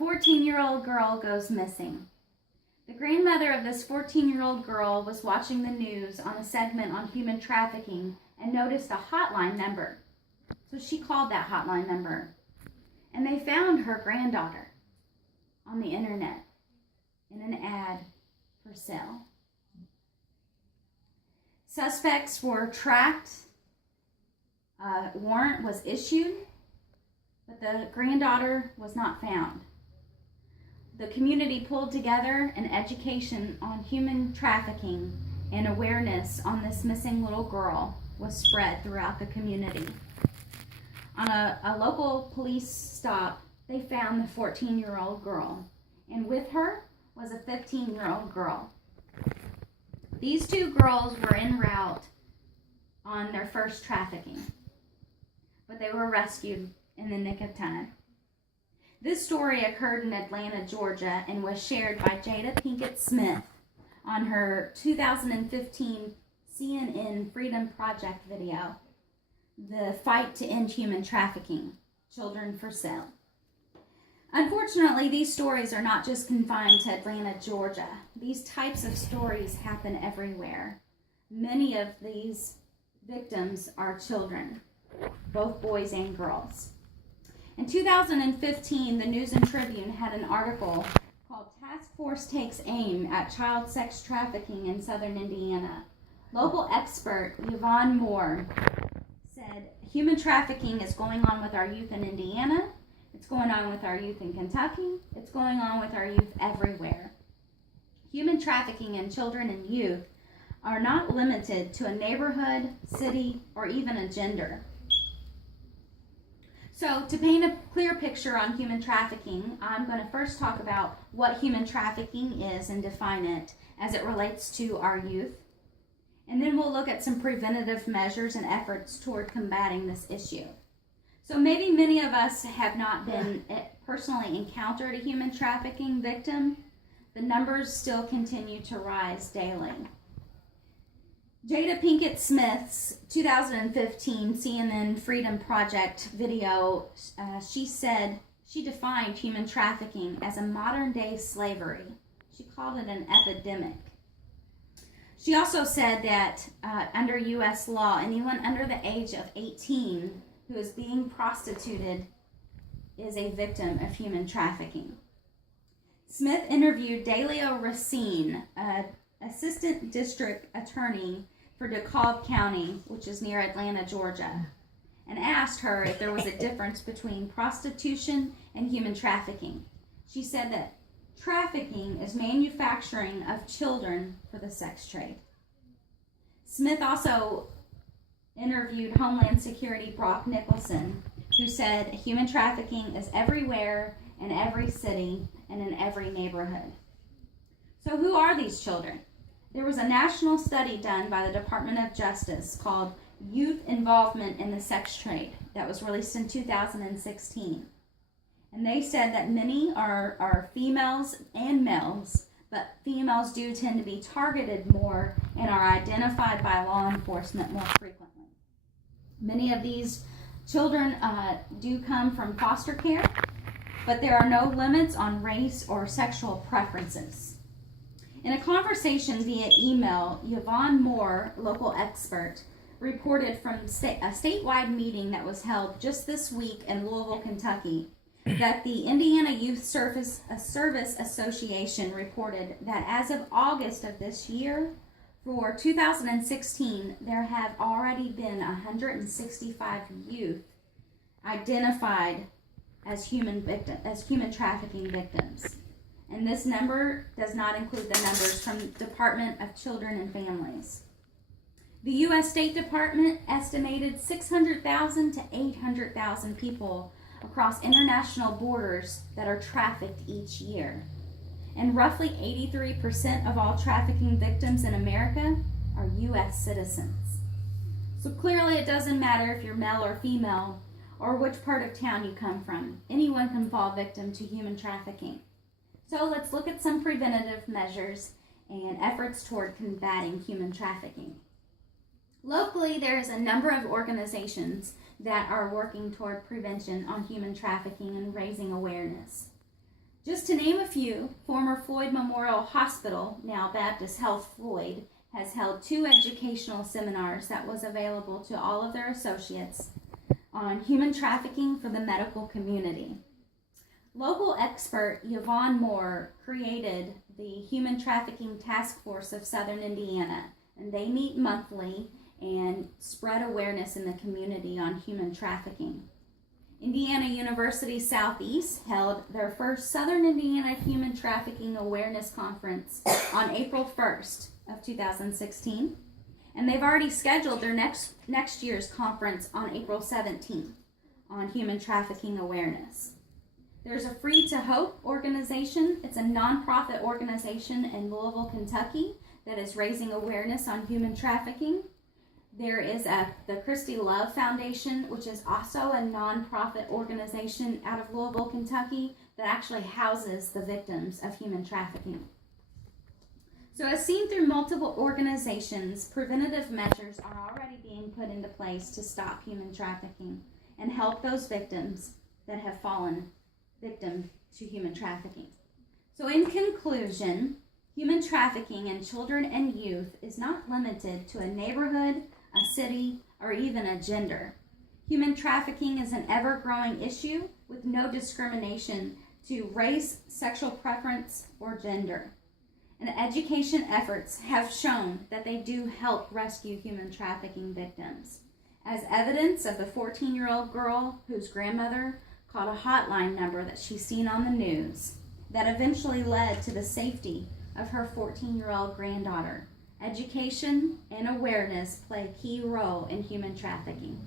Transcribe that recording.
A 14-year-old girl goes missing. The grandmother of this 14-year-old girl was watching the news on a segment on human trafficking and noticed a hotline number. So she called that hotline number. And they found her granddaughter on the internet in an ad for sale. Suspects were tracked. A warrant was issued, but the granddaughter was not found. The community pulled together an education on human trafficking, and awareness on this missing little girl was spread throughout the community. On a local police stop, they found the 14-year-old girl, and with her was a 15-year-old girl. These two girls were en route on their first trafficking, but they were rescued in the nick of time. This story occurred in Atlanta, Georgia, and was shared by Jada Pinkett Smith on her 2015 CNN Freedom Project video, The Fight to End Human Trafficking, Children for Sale. Unfortunately, these stories are not just confined to Atlanta, Georgia. These types of stories happen everywhere. Many of these victims are children, both boys and girls. In 2015, the News and Tribune had an article called Task Force Takes Aim at Child Sex Trafficking in Southern Indiana. Local expert Yvonne Moore said, human trafficking is going on with our youth in Indiana. It's going on with our youth in Kentucky. It's going on with our youth everywhere. Human trafficking in children and youth are not limited to a neighborhood, city, or even a gender. So to paint a clear picture on human trafficking, I'm going to first talk about what human trafficking is and define it as it relates to our youth. And then we'll look at some preventative measures and efforts toward combating this issue. So maybe many of us have not been personally encountered a human trafficking victim. The numbers still continue to rise daily. Jada Pinkett Smith's 2015 CNN Freedom Project video, she said she defined human trafficking as a modern-day slavery. She called it an epidemic. She also said that under U.S. law, anyone under the age of 18 who is being prostituted is a victim of human trafficking. Smith interviewed Delio Racine, assistant district attorney for DeKalb County, which is near Atlanta, Georgia, and asked her if there was a difference between prostitution and human trafficking. She said that trafficking is manufacturing of children for the sex trade. Smith also interviewed Homeland Security Brock Nicholson, who said human trafficking is everywhere, in every city, and in every neighborhood. So who are these children? There was a national study done by the Department of Justice called Youth Involvement in the Sex Trade that was released in 2016. And they said that many are females and males, but females do tend to be targeted more and are identified by law enforcement more frequently. Many of these children do come from foster care, but there are no limits on race or sexual preferences. In a conversation via email, Yvonne Moore, local expert, reported from a statewide meeting that was held just this week in Louisville, Kentucky, that the Indiana Youth Service Association reported that as of August of this year, for 2016, there have already been 165 youth identified as human trafficking victims. And this number does not include the numbers from the Department of Children and Families. The U.S. State Department estimated 600,000 to 800,000 people across international borders that are trafficked each year. And roughly 83% of all trafficking victims in America are U.S. citizens. So clearly it doesn't matter if you're male or female or which part of town you come from. Anyone can fall victim to human trafficking. So let's look at some preventative measures and efforts toward combating human trafficking. Locally, there is a number of organizations that are working toward prevention on human trafficking and raising awareness. Just to name a few, former Floyd Memorial Hospital, now Baptist Health Floyd, has held 2 educational seminars that was available to all of their associates on human trafficking for the medical community. Local expert Yvonne Moore created the Human Trafficking Task Force of Southern Indiana, and they meet monthly and spread awareness in the community on human trafficking. Indiana University Southeast held their first Southern Indiana Human Trafficking Awareness Conference on April 1st of 2016, and they've already scheduled their next year's conference on April 17th on human trafficking awareness. There's a Free to Hope organization. It's a nonprofit organization in Louisville, Kentucky that is raising awareness on human trafficking. There is the Christy Love Foundation, which is also a nonprofit organization out of Louisville, Kentucky, that actually houses the victims of human trafficking. So as seen through multiple organizations, preventative measures are already being put into place to stop human trafficking and help those victims that have fallen victim to human trafficking. So in conclusion, human trafficking in children and youth is not limited to a neighborhood, a city, or even a gender. Human trafficking is an ever-growing issue with no discrimination to race, sexual preference, or gender. And education efforts have shown that they do help rescue human trafficking victims, as evidence of the 14-year-old girl whose grandmother called a hotline number that she's seen on the news that eventually led to the safety of her 14-year-old granddaughter. Education and awareness play a key role in human trafficking.